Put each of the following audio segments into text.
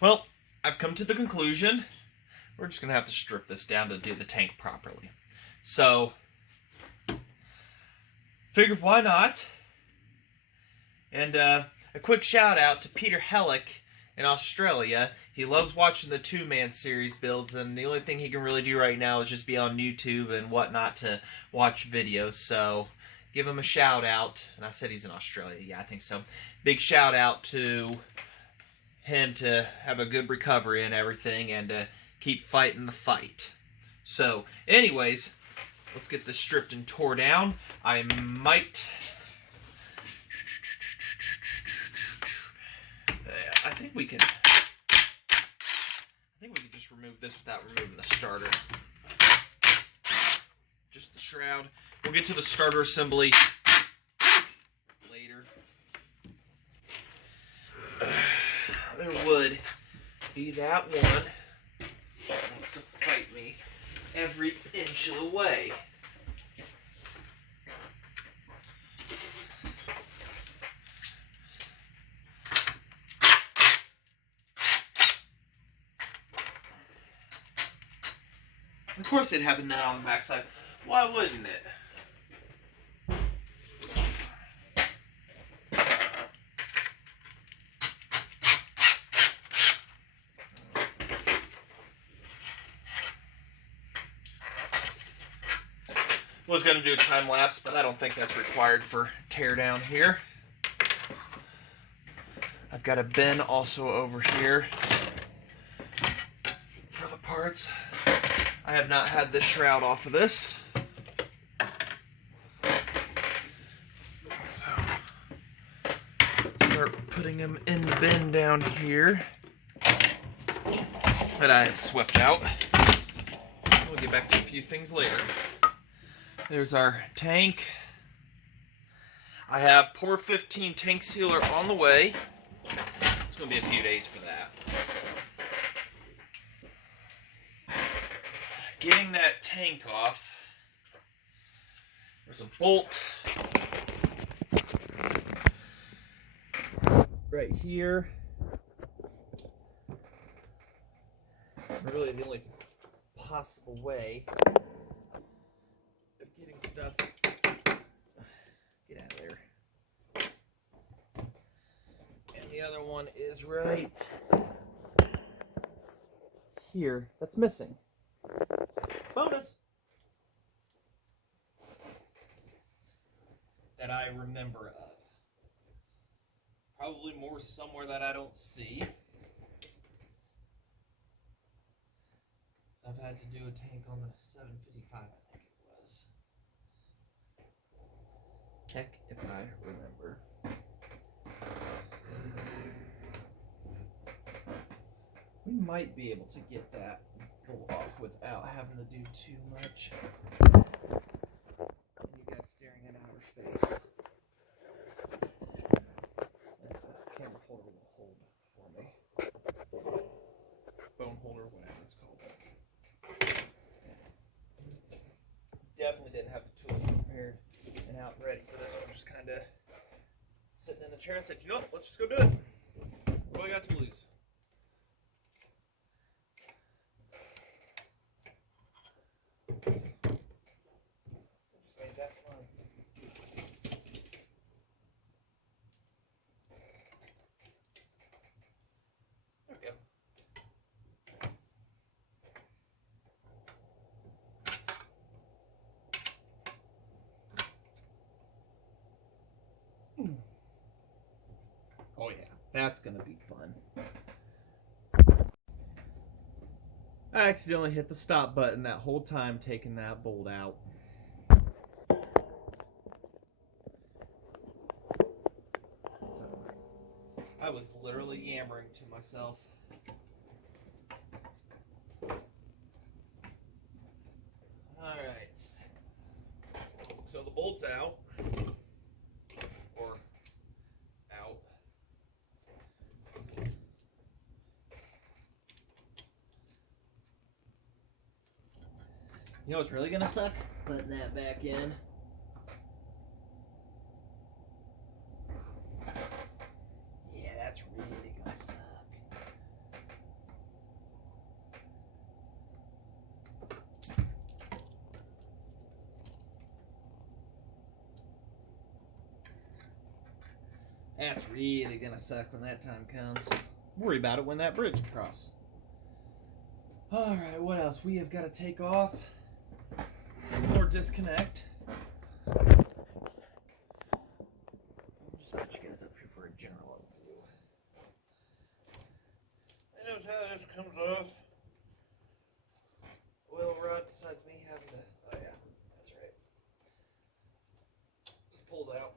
Well, I've come to the conclusion we're just going to have to strip this down to do the tank properly. So, figured why not? And a quick shout out to Peter Hellick in Australia. He loves watching the two-man series builds, and the only thing he can really do right now is just be on YouTube and whatnot to watch videos. So give him a shout out. And I said he's in Australia. Yeah, I think so. Big shout out to him to have a good recovery and everything, and to keep fighting the fight. So, anyways, let's get this stripped and tore down. I think we can just remove this without removing the starter. Just the shroud. We'll get to the starter assembly later. There would be that one that wants to fight me every inch of the way. Of course it'd have the nut on the backside. Why wouldn't it? Was going to do a time lapse, but I don't think that's required for tear down here. I've got a bin also over here for the parts. I have not had this shroud off of this. So, start putting them in the bin down here that I have swept out. We'll get back to a few things later. There's our tank. I have Pour 15 tank sealer on the way. It's going to be a few days for that. Getting that tank off. There's a bolt right here. Really the only possible way of getting stuff. Get out of there. And the other one is right here. That's missing. Bonus! That I remember of. Probably more somewhere that I don't see. I've had to do a tank on the 755, I think it was. Heck if I remember. We might be able to get that pull off without having to do too much. And you guys staring at outer space. If the camera holder will hold for me. Bone holder, whatever it's called. Definitely didn't have the tools prepared and out ready for this. We're just kind of sitting in the chair and said, you know what, let's just go do it. What do we got to lose? Oh yeah, that's gonna be fun. I accidentally hit the stop button that whole time taking that bolt out. So, I was literally yammering to myself. Alright. So the bolt's out. Or out. You know what's really gonna suck? Putting that back in. Yeah, that's really gonna suck. That's really gonna suck when that time comes. Worry about it when that bridge crosses. Alright, what else? We have got to take off. More disconnect. I'll just put you guys up here for a general overview. I know how this comes off. Oil rod, besides me having to. Oh, yeah, that's right. Just pulls out.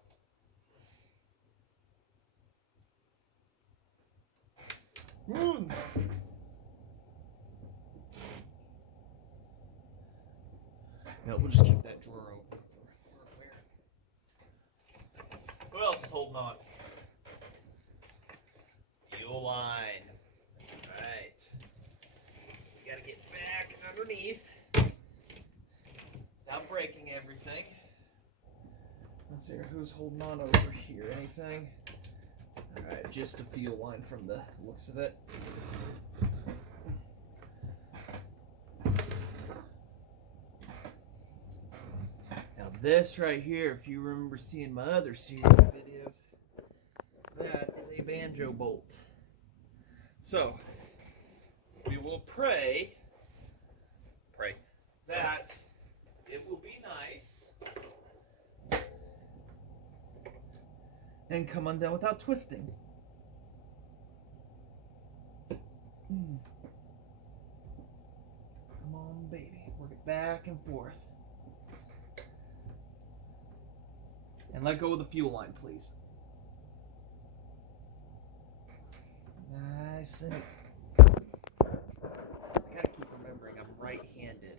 No, we'll just keep that drawer open for wear. What else is holding on? Fuel line. Alright. We gotta get back and underneath. Without breaking everything. Let's see who's holding on over here. Anything? Alright, just a fuel line from the looks of it. Now this right here, if you remember seeing my other series of videos, that is a banjo bolt. So, we will pray that it will be nice and come undone without twisting. Come on, baby. Work it back and forth. And let go of the fuel line, please. Nice and I gotta keep remembering I'm right-handed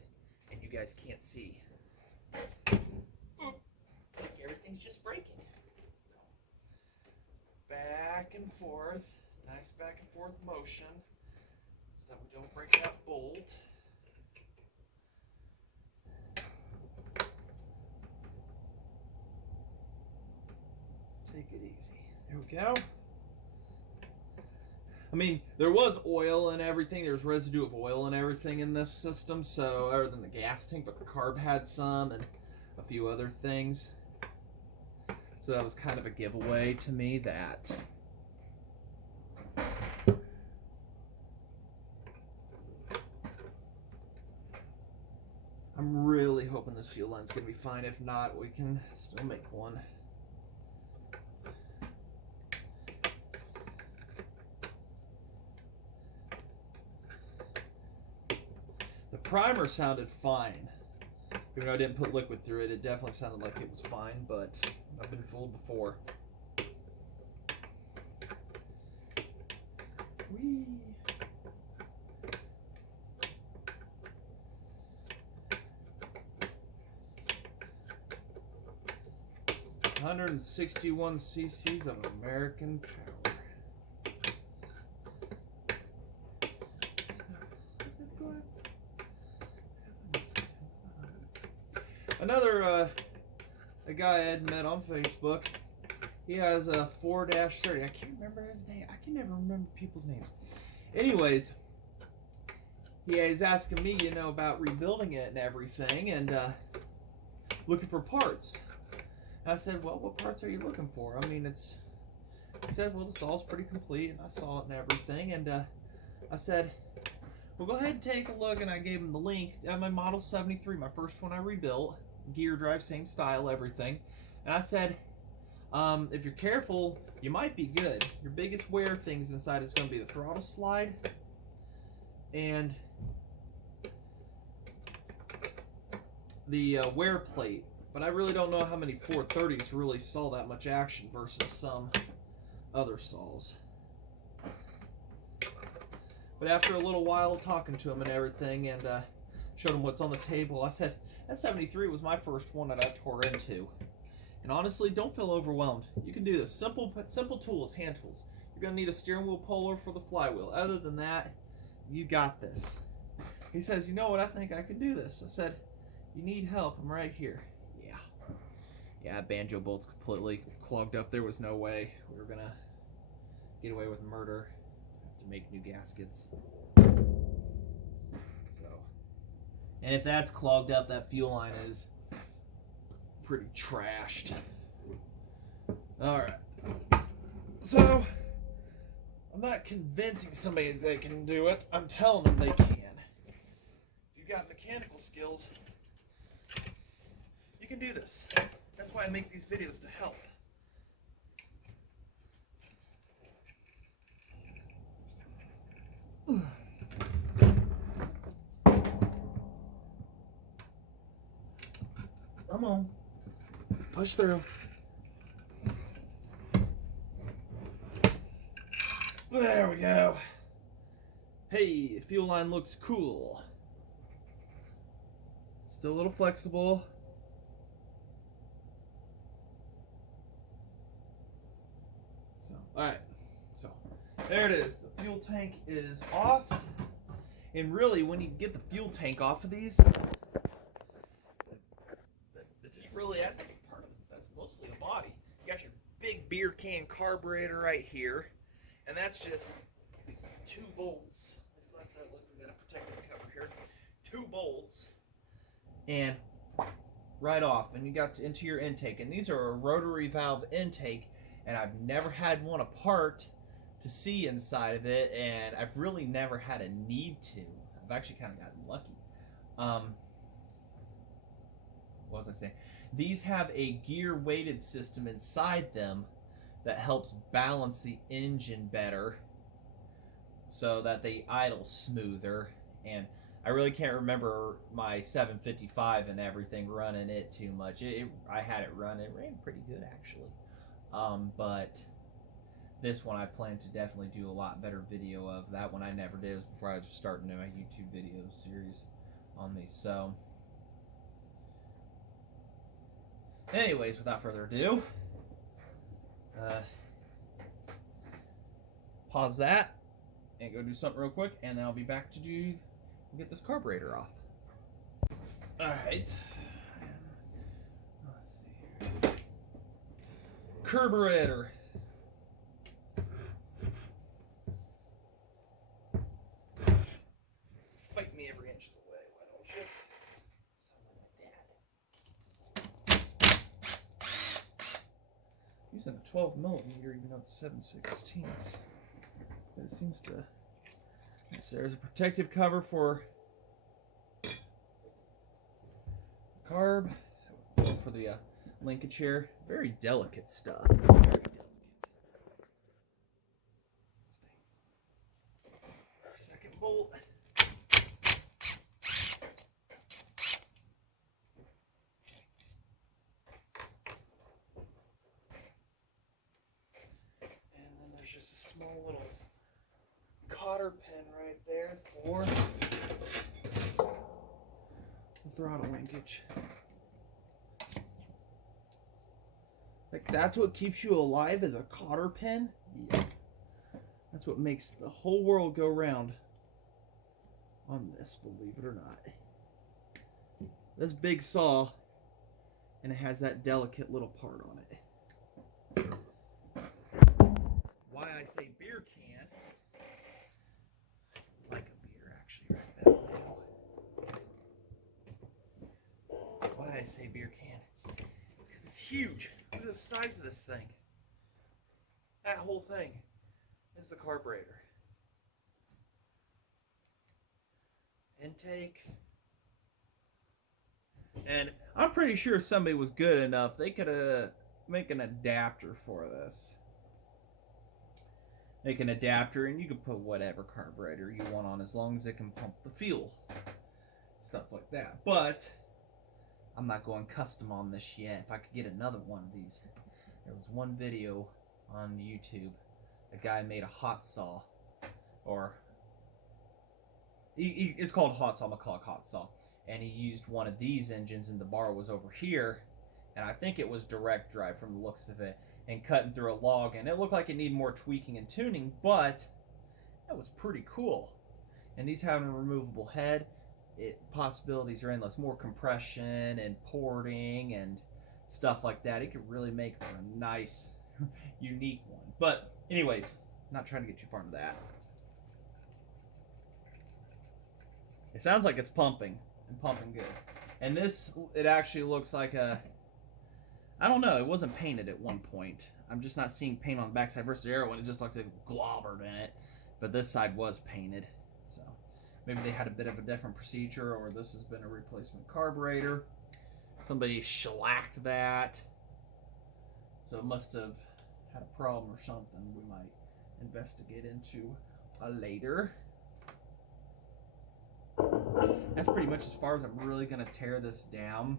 and you guys can't see. Like everything's just breaking. Back and forth. Nice back and forth motion so that we don't break that bolt. Take it easy. There we go. I mean, there was oil and everything. There's residue of oil and everything in this system, so other than the gas tank, but the carb had some and a few other things. So that was kind of a giveaway to me that I'm really hoping this fuel line's going to be fine. If not, we can still make one. The primer sounded fine. Even though I didn't put liquid through it, it definitely sounded like it was fine, but I've been fooled before. Whee! $161 cc's of American power. Another a guy I had met on Facebook, he has a 4-30. I can't remember his name. I can never remember people's names. Anyways, he's asking me, you know, about rebuilding it and everything, and looking for parts. And I said, well, what parts are you looking for? I mean, he said, well, the stall's pretty complete, and I saw it and everything, and I said, well, go ahead and take a look, and I gave him the link. My Model 73, my first one I rebuilt, gear drive, same style, everything. And I said, if you're careful, you might be good. Your biggest wear things inside is going to be the throttle slide and the wear plate. But I really don't know how many 430s really saw that much action versus some other saws. But after a little while talking to him and everything, and showed him what's on the table, I said, that 73 was my first one that I tore into. And honestly, don't feel overwhelmed. You can do this. Simple tools, hand tools. You're going to need a steering wheel puller for the flywheel. Other than that, you got this. He says, you know what, I think I can do this. I said, you need help, I'm right here. Yeah, banjo bolt's completely clogged up. There was no way we were going to get away with murder. To make new gaskets. So, and if that's clogged up, that fuel line is pretty trashed. Alright. So, I'm not convincing somebody that they can do it. I'm telling them they can. If you've got mechanical skills, you can do this. That's why I make these videos, to help. Come on. Push through. There we go. Hey, the fuel line looks cool. Still a little flexible. So, alright. So, there it is. The fuel tank is off. And really, when you get the fuel tank off of these, it's just really, that's part of it. That's mostly the body. You got your big beer can carburetor right here. And that's just 2 bolts. Let's not look, we got a protective cover here. 2 bolts. And right off. And you got into your intake. And these are a rotary valve intake. And I've never had one apart to see inside of it. And I've really never had a need to. I've actually kind of gotten lucky. What was I saying? These have a gear weighted system inside them that helps balance the engine better so that they idle smoother. And I really can't remember my 755 and everything running it too much. I had it run. It ran pretty good, actually. But this one I plan to definitely do a lot better video of. That one I never did. It was before I was starting my YouTube video series on these. So, anyways, without further ado, pause that and go do something real quick, and then I'll be back to get this carburetor off. Alright. Let's see here. Carburetor. Fight me every inch of the way, why don't you? Sound like my dad. Using a 12 millimeter, even though it's 7/16. But it seems to. Yes, there's a protective cover for carb, for the linkage here. Very delicate stuff. Very delicate. Second bolt. Just a small little cotter pin right there for the throttle linkage. Like, that's what keeps you alive, is a cotter pin? Yeah. That's what makes the whole world go round on this, believe it or not. This big saw, and it has that delicate little part on it. Why I say beer can, like a beer actually right now. Why I say beer can, because it's huge. Look at the size of this thing. That whole thing is the carburetor. Intake. And I'm pretty sure somebody was good enough, they could make an adapter for this. Make an adapter, and you can put whatever carburetor you want on, as long as it can pump the fuel. Stuff like that. But I'm not going custom on this yet. If I could get another one of these. There was one video on YouTube. A guy made a hot saw. Or it's called hot saw, McCulloch hot saw. And he used one of these engines, and the bar was over here. And I think it was direct drive from the looks of it. And cutting through a log, and it looked like it needed more tweaking and tuning, but that was pretty cool. And these having a removable head, possibilities are endless. More compression and porting and stuff like that. It could really make for a nice, unique one. But anyways, not trying to get too far into that. It sounds like it's pumping, and pumping good. And this, it actually looks like a, I don't know, it wasn't painted at one point. I'm just not seeing paint on the backside versus the arrow one. It just looks like globbered in it. But this side was painted. So maybe they had a bit of a different procedure, or this has been a replacement carburetor. Somebody shellacked that. So it must have had a problem or something we might investigate into later. That's pretty much as far as I'm really going to tear this down.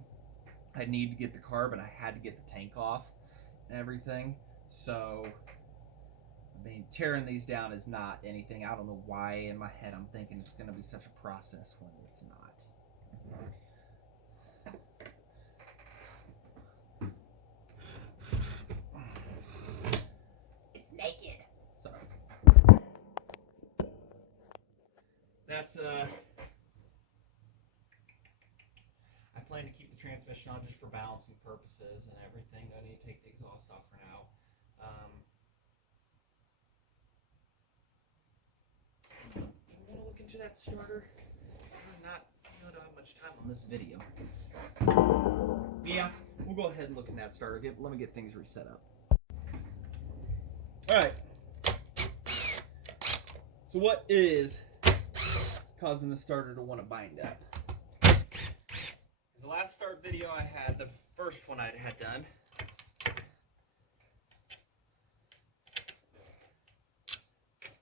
I need to get the carb, and I had to get the tank off and everything. So, I mean, tearing these down is not anything. I don't know why in my head I'm thinking it's going to be such a process when it's not. It's naked. Sorry. That's I plan to keep the transmission on just for balancing purposes and everything. I need to take the exhaust off for now. I'm gonna look into that starter. I'm not don't have much time on this video. Yeah, we'll go ahead and look in that starter. Let me get things reset up. All right. So what is causing the starter to want to bind up? The last start video I had, the first one I had done,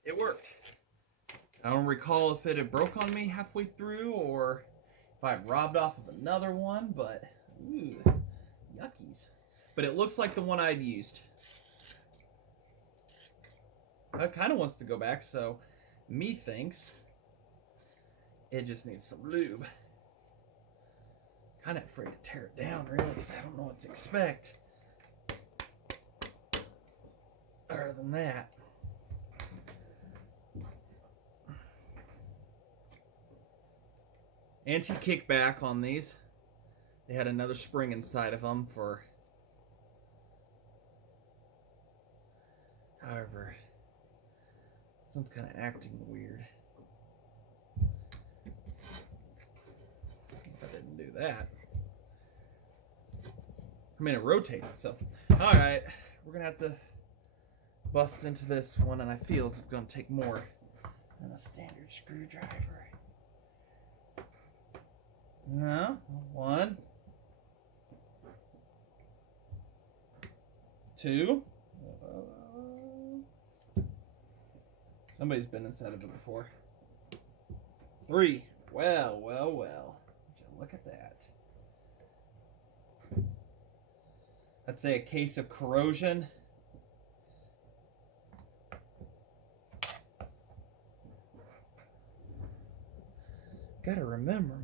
it worked. I don't recall if it had broke on me halfway through or if I robbed off of another one, but ooh, yuckies. But it looks like the one I'd used. It kind of wants to go back, so me thinks it just needs some lube. Kind of afraid to tear it down, really, because I don't know what to expect. Other than that. Anti-kickback on these. They had another spring inside of them for... However, this one's kind of acting weird. I didn't do that. I mean, it rotates itself. Alright, we're going to have to bust into this one, and I feel it's going to take more than a standard screwdriver. No, 1, 2. Somebody's been inside of it before. 3. Well, well, well. Look at that. I'd say a case of corrosion. Gotta remember.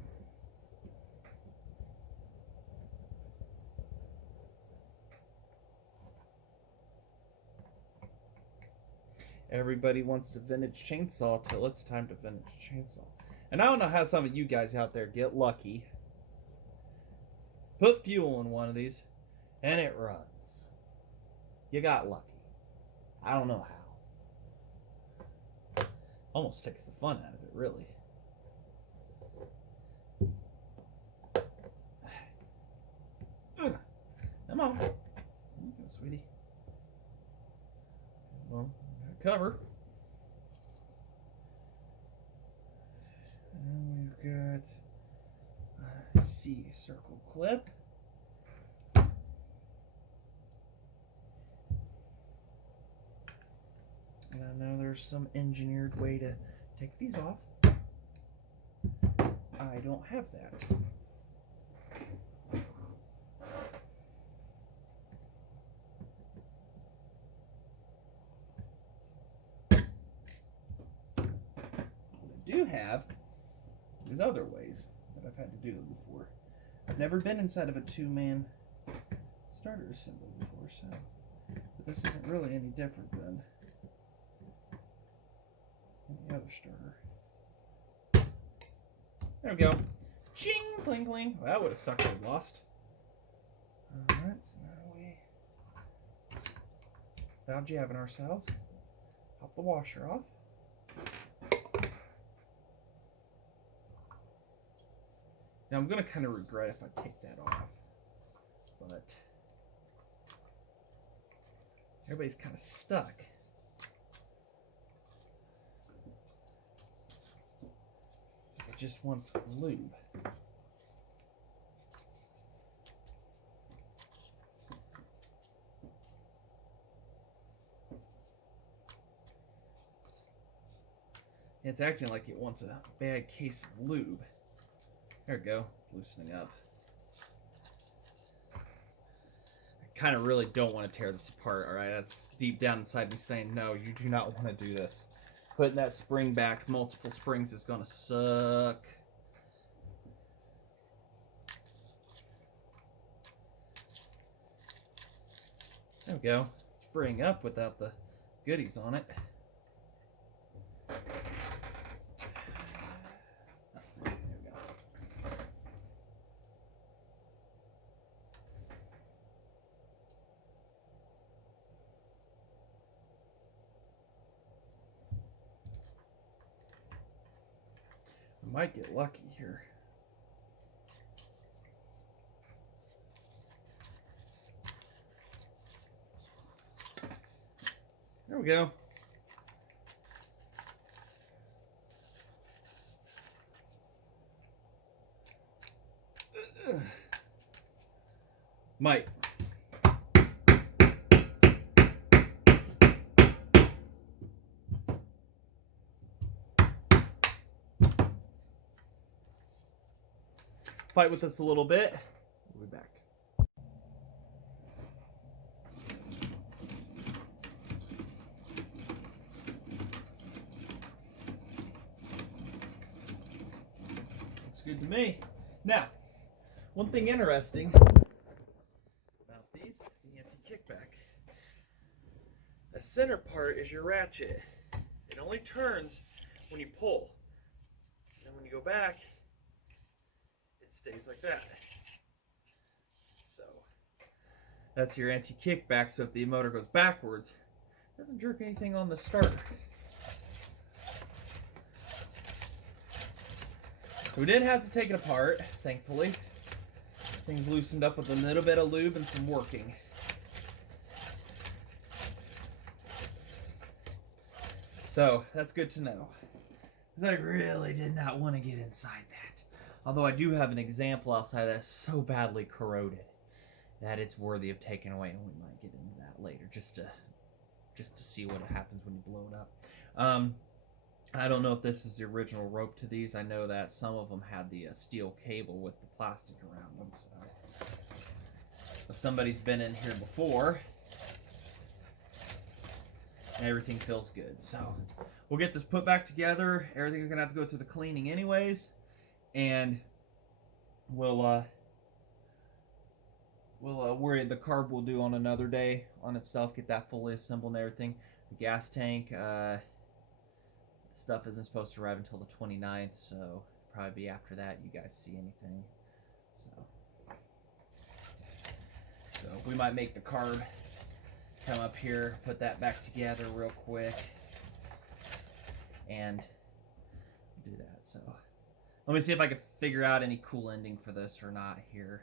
Everybody wants to vintage chainsaw till it's time to vintage chainsaw. And I don't know how some of you guys out there get lucky. Put fuel in one of these, and it runs. You got lucky. I don't know how. Almost takes the fun out of it, really. Come on. Okay, sweetie. Well, cover. And we've got a C circle clip. And I know there's some engineered way to take these off. I don't have that. Do have there's other ways that I've had to do them before. I've never been inside of a two-man starter assembly before, so but this isn't really any different than any other starter. There we go. Ching, cling, cling. Well, that would have sucked if we lost. Alright, so now we without jabbing ourselves, pop the washer off. Now I'm going to kind of regret if I take that off, but Everybody's kind of stuck. It just wants lube. It's acting like it wants a bad case of lube. There we go, loosening up. I kind of really don't want to tear this apart, alright? That's deep down inside me saying, no, you do not want to do this. Putting that spring back, multiple springs, is going to suck. There we go. Freeing up without the goodies on it. Might get lucky here. There we go. Might. Fight with this a little bit. We'll be back. Looks good to me. Now, one thing interesting about these, the anti-kickback. The center part is your ratchet. It only turns when you pull. And when you go back, stays like that. So that's your anti-kickback, so if the motor goes backwards, it doesn't jerk anything on the starter. We didn't have to take it apart, thankfully. Things loosened up with a little bit of lube and some working. So that's good to know, because I really did not want to get inside that. Although I do have an example outside that's so badly corroded that it's worthy of taking away, and we might get into that later, just to see what happens when you blow it up. I don't know if this is the original rope to these. I know that some of them had the steel cable with the plastic around them. So somebody's been in here before, and everything feels good. So we'll get this put back together. Everything's gonna have to go through the cleaning anyways. And we'll worry the carb will do on another day on itself, get that fully assembled and everything. The gas tank stuff isn't supposed to arrive until the 29th, so probably be after that you guys see anything. So we might make the carb come up here, put that back together real quick, and do that. So let me see if I can figure out any cool ending for this or not here.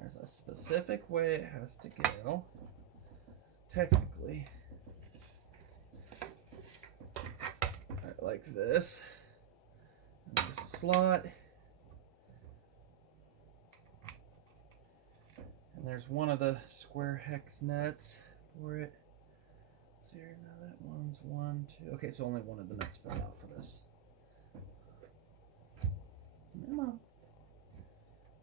There's a specific way it has to go, technically. Right, like this. And there's a slot. And there's one of the square hex nuts for it. Now that one's 1, 2. Okay, so only one of the nuts fell out for this. Come on.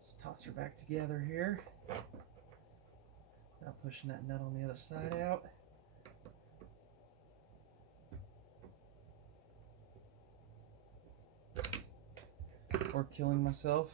Just toss her back together here. Now pushing that nut on the other side out. Or killing myself.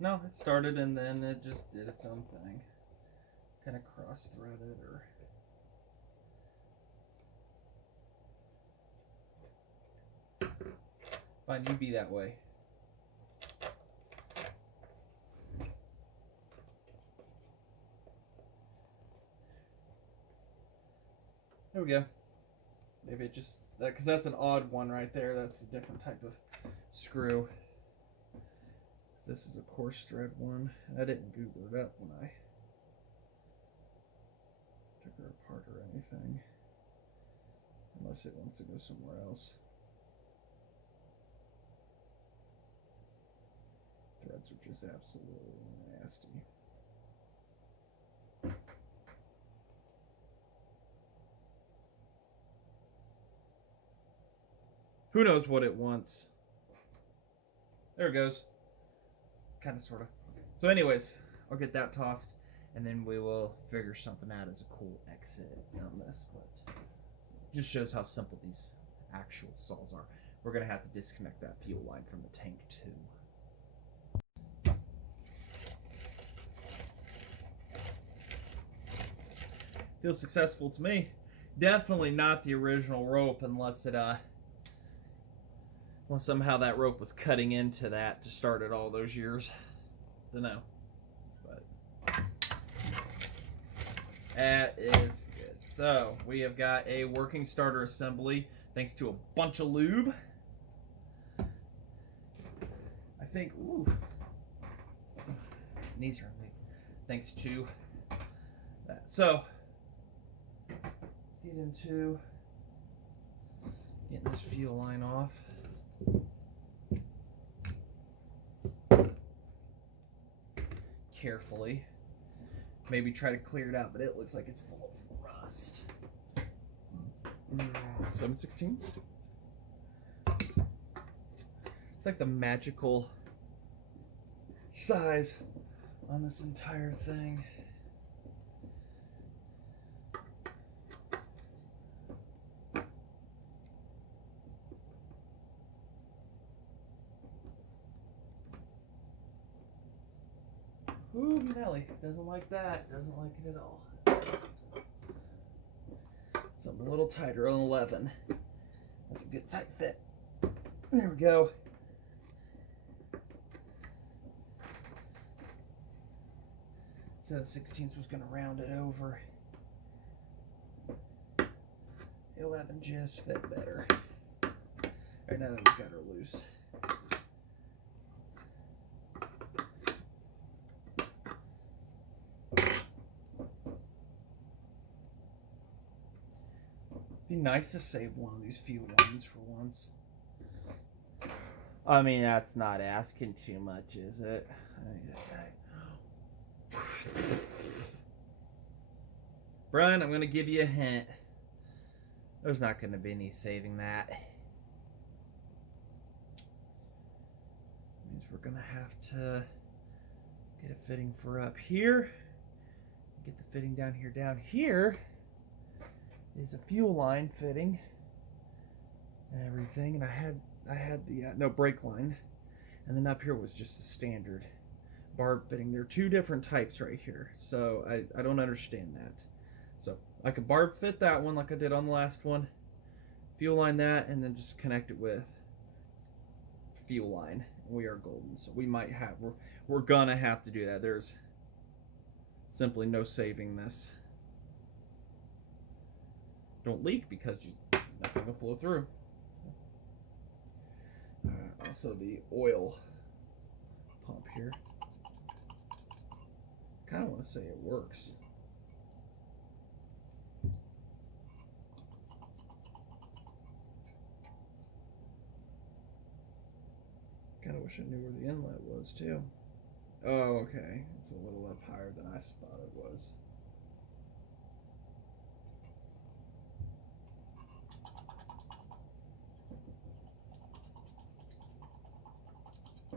No, it started and then it just did its own thing. Kind of cross-threaded or... Fine, you be that way. There we go. Maybe it just, because that's an odd one right there. That's a different type of screw. This is a coarse thread one. I didn't Google it up when I took her apart or anything. Unless it wants to go somewhere else. Threads are just absolutely nasty. Who knows what it wants? There it goes. Kind of, sort of. So anyways, I'll get that tossed, and then we will figure something out as a cool exit on this. But it just shows how simple these actual saws are. We're going to have to disconnect that fuel line from the tank too. Feels successful to me. Definitely not the original rope unless it well, somehow that rope was cutting into that to start it all those years. Don't know. But that is good. So we have got a working starter assembly thanks to a bunch of lube. I think, ooh, knees are me. Thanks to that. So let's get into getting this fuel line off. Carefully. Maybe try to clear it out, but it looks like it's full of rust. 7/16. It's like the magical size on this entire thing. Ooh, Nelly doesn't like that. Doesn't like it at all. Something a little tighter on 11. That's a good tight fit. There we go. So the 16th was going to round it over. 11 just fit better. Right now that we've got her loose. Be nice to save one of these fuel lines for once. I mean, that's not asking too much, is it? Brian, I'm going to give you a hint. There's not going to be any saving that. Means we're going to have to get a fitting for up here. Get the fitting down here. Down here is a fuel line fitting and everything, and I had the no brake line, and then up here was just a standard barb fitting. There are two different types right here, so I don't understand that. So I could barb fit that one like I did on the last one, fuel line that, and then just connect it with fuel line. We are golden, so we might have we're gonna have to do that. There's simply no saving this. Don't leak because you're not going to flow through. Also the oil pump here. Kind of want to say it works. Kind of wish I knew where the inlet was too. Oh, okay. It's a little up higher than I thought it was.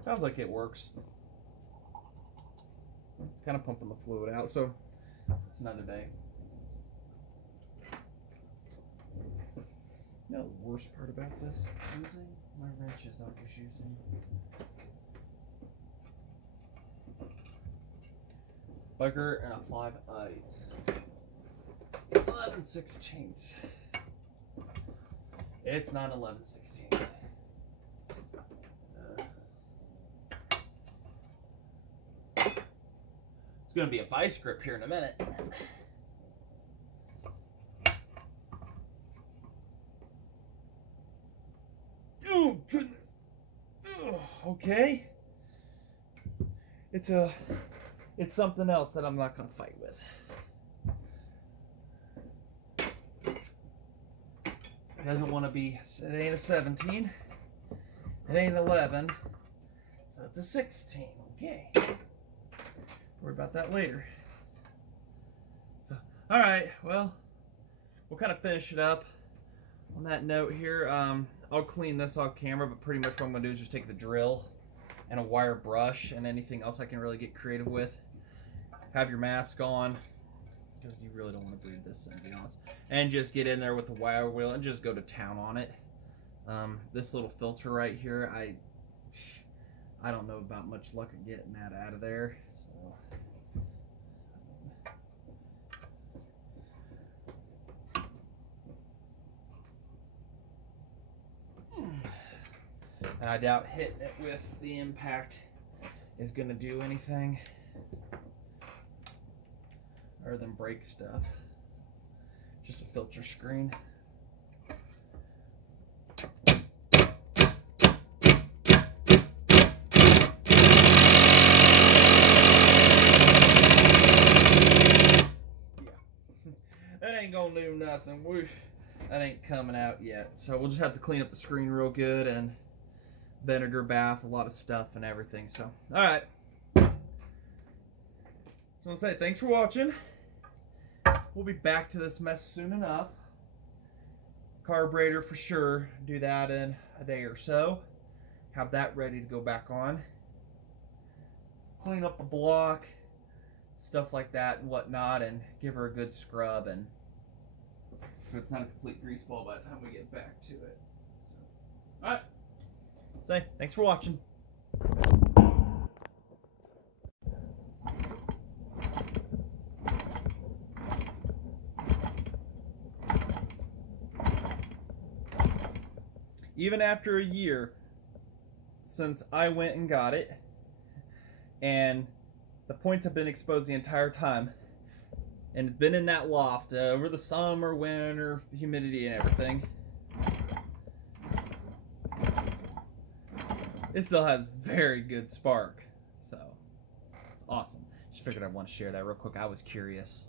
Sounds like it works. It's kind of pumping the fluid out, so it's another day. You know the worst part about this? Using my wrenches I was using. Bugger and a 5/8. 11/16. It's not 11/16. It's going to be a vice grip here in a minute. okay. It's something else that I'm not gonna fight with. It doesn't want to be. It ain't a 17. It ain't 11. So it's a 16. Okay. Worry about that later. So, all right. Well, we'll kind of finish it up. On that note here, I'll clean this off camera, but pretty much what I'm going to do is just take the drill and a wire brush and anything else I can really get creative with. Have your mask on, because you really don't want to breathe this in, to be honest. And just get in there with the wire wheel and just go to town on it. This little filter right here, I don't know about much luck of getting that out of there. So. And I doubt hitting it with the impact is going to do anything other than break stuff. Just a filter screen. That ain't going to do nothing. That ain't coming out yet. So we'll just have to clean up the screen real good and vinegar bath, a lot of stuff and everything. So, alright. So I'll say thanks for watching. We'll be back to this mess soon enough. Carburetor for sure. Do that in a day or so. Have that ready to go back on. Clean up the block, stuff like that and whatnot, and give her a good scrub, and so it's not a complete grease ball by the time we get back to it. So, alright. Say, thanks for watching. Even after a year since I went and got it, and the points have been exposed the entire time, and been in that loft over the summer, winter, humidity and everything, it still has very good spark. So it's awesome. Just figured I'd want to share that real quick. I was curious.